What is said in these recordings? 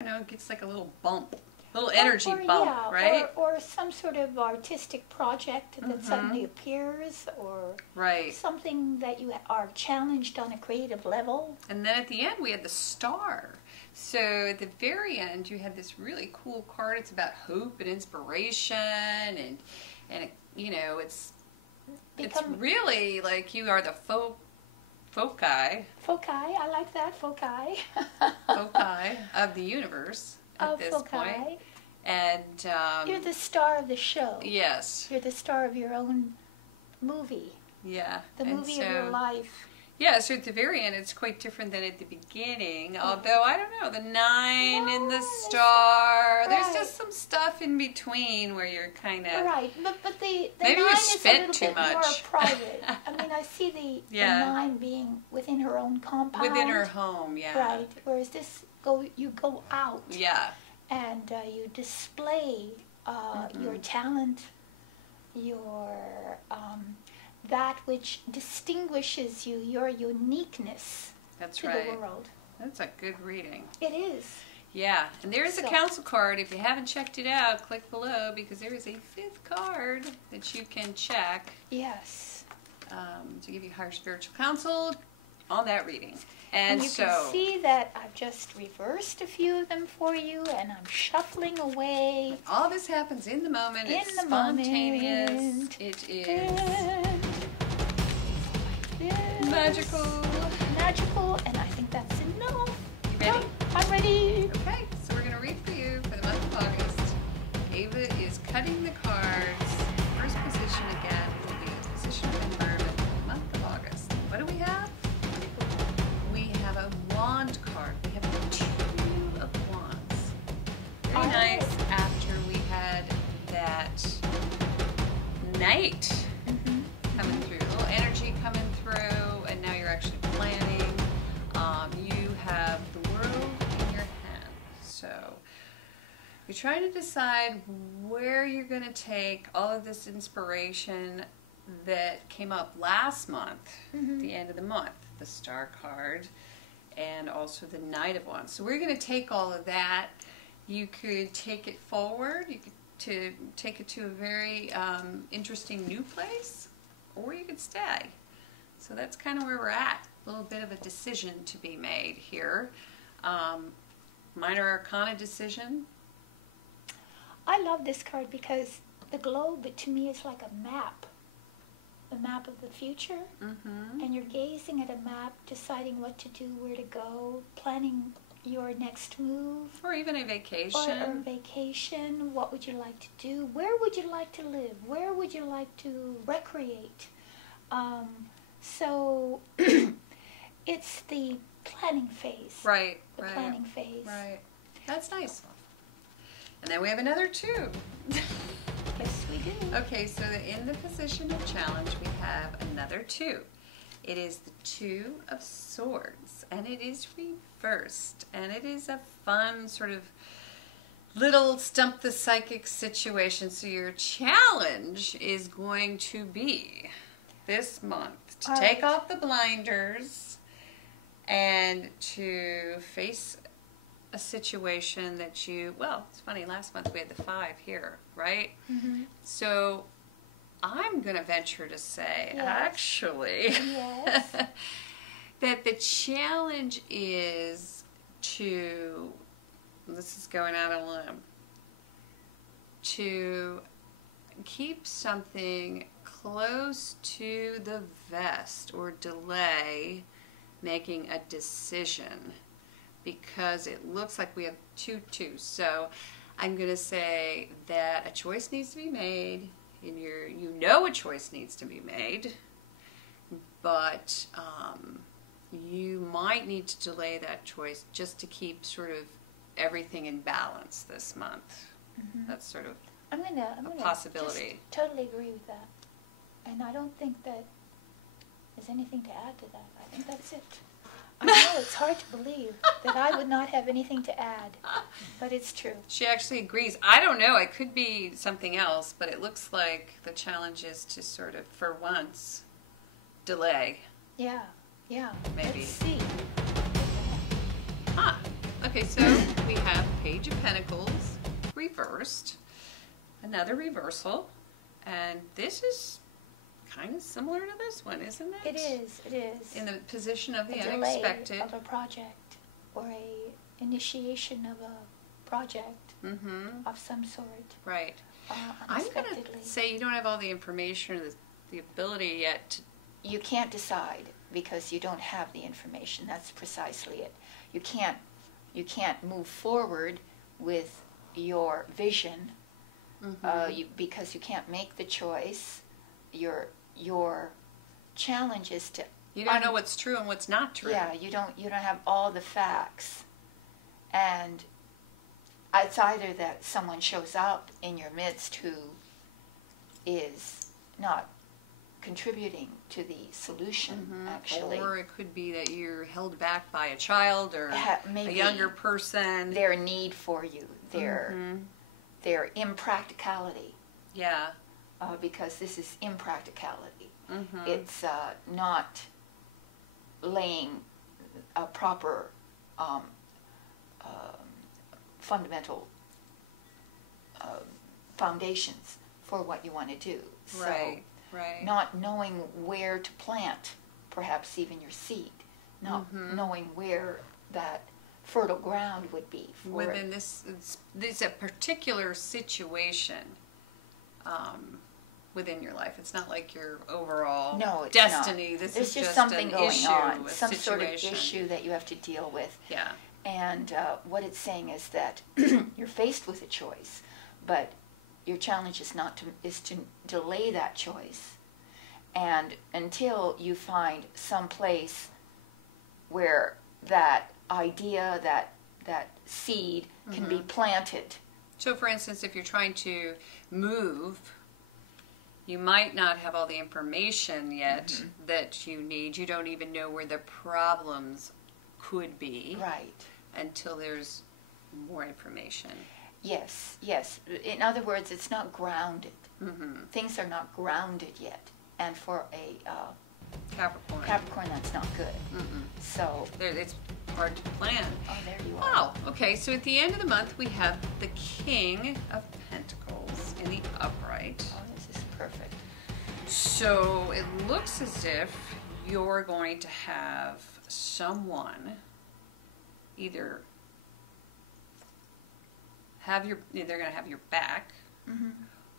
You know, it gets like a little bump, a little energy bump, yeah, right? Or some sort of artistic project that suddenly appears, or something that you are challenged on a creative level. And then at the end, we had the star. So at the very end, you had this really cool card. It's about hope and inspiration, and you know, it's really like you are the foci. Foci, I like that, foci. Foci of the universe at this point. And you're the star of the show. Yes. You're the star of your own movie. Yeah. The movie of your life. Yeah, so at the very end, it's quite different than at the beginning. Although, I don't know, the 9 and the star, there's just some stuff in between where you're kind of... Right, but the maybe 9 we is a little bit much. more private. I mean, I see the 9 being within her own compound. Within her home, yeah. Right, whereas this, you go out. Yeah. And you display your talent, your... that which distinguishes you, your uniqueness to the world. That's a good reading. It is. Yeah, and there's a council card. If you haven't checked it out, click below because there is a 5th card that you can check. Yes. To give you higher spiritual counsel on that reading. And you can see that I've just reversed a few of them for you, and I'm shuffling away. All this happens in the moment. It's spontaneous. Moment. It is magical. Magical, and I think that's enough. You ready? I'm ready. Okay, so we're going to read for you for the month of August. Ava is cutting the cards. First position again will be position of environment for the month of August. What do we have? We have a wand card. We have the 2 of Wands. Very nice after we had that night coming through. A little energy coming through, and now you're actually planning. You have the world in your hand. So you're trying to decide where you're going to take all of this inspiration that came up last month, at the end of the month, the Star card, and also the Knight of Wands. So we're going to take all of that. You could take it forward. You could take it to a very interesting new place, or you could stay. So that's kind of where we're at. A little bit of a decision to be made here. Minor Arcana decision. I love this card because the globe to me is like a map. The map of the future. And you're gazing at a map, deciding what to do, where to go, planning your next move. Or even a vacation. Or a vacation. What would you like to do? Where would you like to live? Where would you like to recreate? So it's the planning phase. Right. The planning phase. Right. That's nice. And then we have another 2. Yes, we do. Okay, so in the position of challenge, we have another 2. It is the 2 of Swords, and it is reversed, and it is a fun sort of little stump the psychic situation. So your challenge is going to be this month to take off the blinders and to face a situation that well, it's funny, last month we had the 5 here, right? So I'm going to venture to say, actually, that the challenge is to, this is going out on a limb, to keep something close to the vest or delay making a decision, because it looks like we have 2 2s. So I'm going to say that a choice needs to be made. You know a choice needs to be made, but you might need to delay that choice just to keep sort of everything in balance this month. That's sort of a possibility. Just totally agree with that. And I don't think that there's anything to add to that. I think that's it. I know it's hard to believe that I would not have anything to add, but it's true. She actually agrees. I don't know. It could be something else, but it looks like the challenge is to sort of, for once, delay. Yeah, yeah. Maybe. Let's see. Huh. Okay. Okay, so we have Page of Pentacles reversed, another reversal, and this is kind of similar to this one, isn't it? It is. It is. In the position of the a unexpected. delay of a project or a initiation of a project of some sort. Right. I'm going to say you don't have all the information or the ability yet to... You can't decide because you don't have the information. That's precisely it. You can't move forward with your vision because you can't make the choice. Your challenge is to... You don't know what's true and what's not true. Yeah, you don't have all the facts. And it's either that someone shows up in your midst who is not contributing to the solution, actually. Or it could be that you're held back by a child or maybe a younger person. Their need for you, their impracticality. Yeah. Because this is impracticality. It's not laying a proper fundamental foundations for what you want to do. Right, so not knowing where to plant, perhaps even your seed, not knowing where that fertile ground would be. Within this a particular situation within your life. It's not like your overall destiny. Not. This There's is just just something an going issue, on, a some situation. sort of issue that you have to deal with. Yeah. And what it's saying is that you're faced with a choice, but your challenge is to delay that choice, and until you find some place where that idea, that seed can be planted. So, for instance, if you're trying to move, you might not have all the information yet that you need. You don't even know where the problems could be. Right. Until there's more information. Yes, yes. In other words, it's not grounded. Things are not grounded yet. And for a Capricorn, that's not good. So it's hard to plan. Oh, there you are. Wow. Okay, so at the end of the month, we have the King of Pentacles in the upright. Oh, this is perfect. So it looks as if you're going to have someone either they're going to have your back,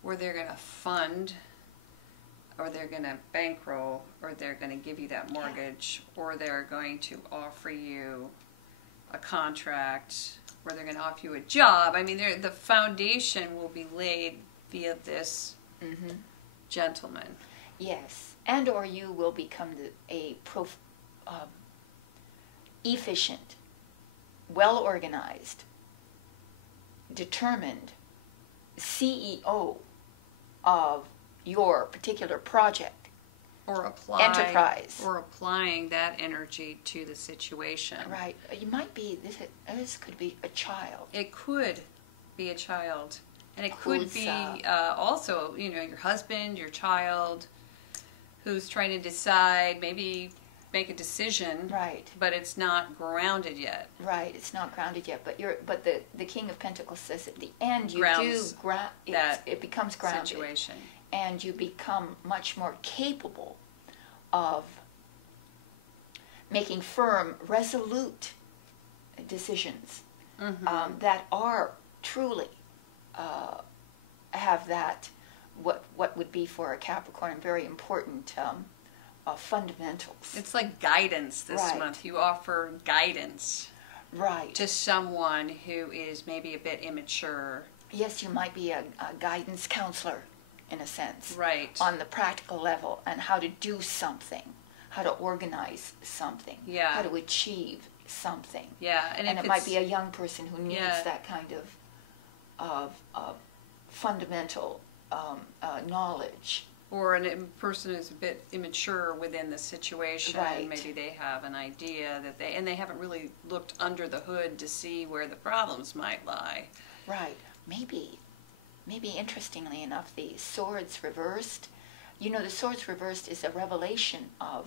or they're going to fund, or they're going to bankroll, or they're going to give you that mortgage, or they're going to offer you a contract, or they're going to offer you a job. I mean, the foundation will be laid via this gentleman. Yes, and or you will become efficient, well-organized, determined CEO of your particular project or enterprise, or applying that energy to the situation. Right. You might be this could be a child. It could be a child, and it could be also your husband, your child, who's trying to decide, maybe make a decision, right? But it's not grounded yet. Right, it's not grounded yet. But the King of Pentacles says at the end you it becomes grounded, situation, and you become much more capable of making firm, resolute decisions that are truly have that what would be for a Capricorn very important. Fundamentals. It's like guidance this month. You offer guidance to someone who is maybe a bit immature. Yes, you might be a guidance counselor in a sense. Right. On the practical level, and how to do something, how to organize something, how to achieve something. Yeah. And it might be a young person who needs that kind of fundamental knowledge. Or a person who's a bit immature within the situation. Right. Maybe they have an idea that they haven't really looked under the hood to see where the problems might lie. Right. Maybe interestingly enough, the swords reversed. The swords reversed is a revelation of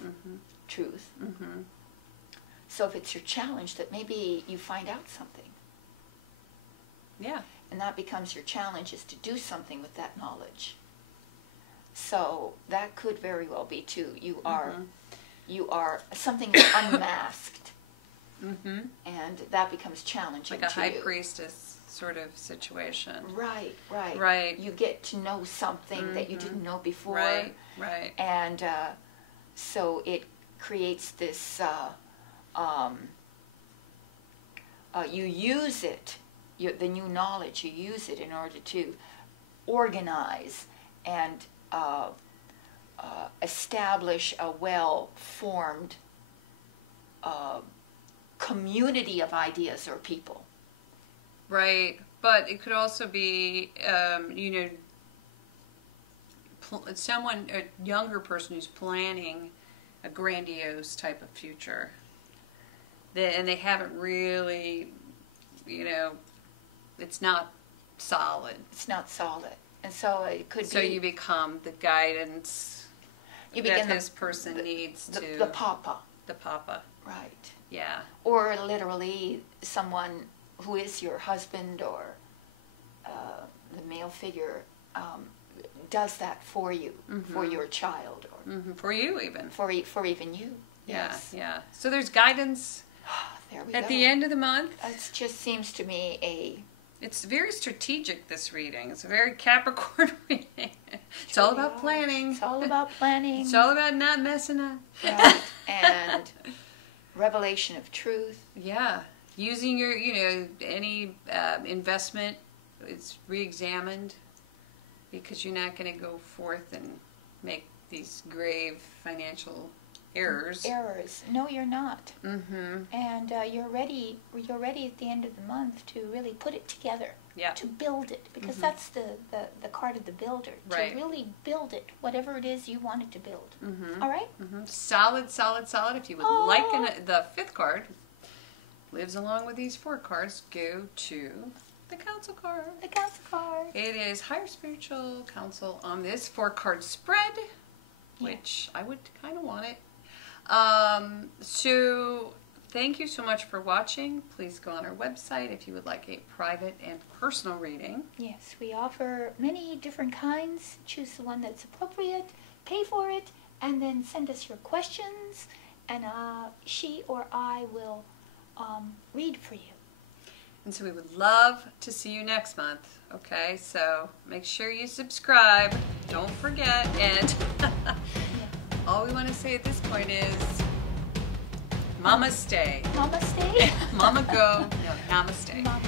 truth. So if it's your challenge, that maybe you find out something. Yeah. And that becomes your challenge, is to do something with that knowledge. So that could very well be too. You are something is unmasked, and that becomes challenging. Like a to high you. priestess sort of situation. Right, right, right. You get to know something that you didn't know before, right, right, and so it creates this. You use it, the new knowledge. You use it in order to organize and establish a well-formed community of ideas or people. Right, but it could also be, someone, a younger person who's planning a grandiose type of future, and they haven't really, it's not solid. It's not solid, and so it could be. So you become the guidance that this person needs to. The papa. The papa. Right. Yeah. Or literally someone who is your husband or the male figure does that for you, for your child, or for you even. For even you. Yeah, Yes. yeah. So there's guidance there we at go. the end of the month. It just seems to me It's very strategic, this reading. It's a very Capricorn reading. It's all about planning. It's all about planning. It's all about not messing up. Right. And revelation of truth. Yeah. Using your, any investment, it's re-examined, because you're not going to go forth and make these grave financial errors. No, you're not. Mm-hmm. And you're ready at the end of the month to really put it together. Yeah. To build it, because that's the card of the builder. Right. To really build it, whatever it is you want it to build. Mm-hmm. All right? Mm-hmm. Solid, solid, solid. If you would like the fifth card, lives along with these 4 cards, go to the council card. The council card. It is higher spiritual counsel on this 4-card spread, which I would kind of want it. So thank you so much for watching. Please go on our website if you would like a private and personal reading. Yes, we offer many different kinds. Choose the one that's appropriate, pay for it, and then send us your questions, and she or I will read for you. And so we would love to see you next month. Okay, so make sure you subscribe. Don't forget. And all we want to say at this point is Mama stay. Mama stay? Mama go. No, namaste. Mama.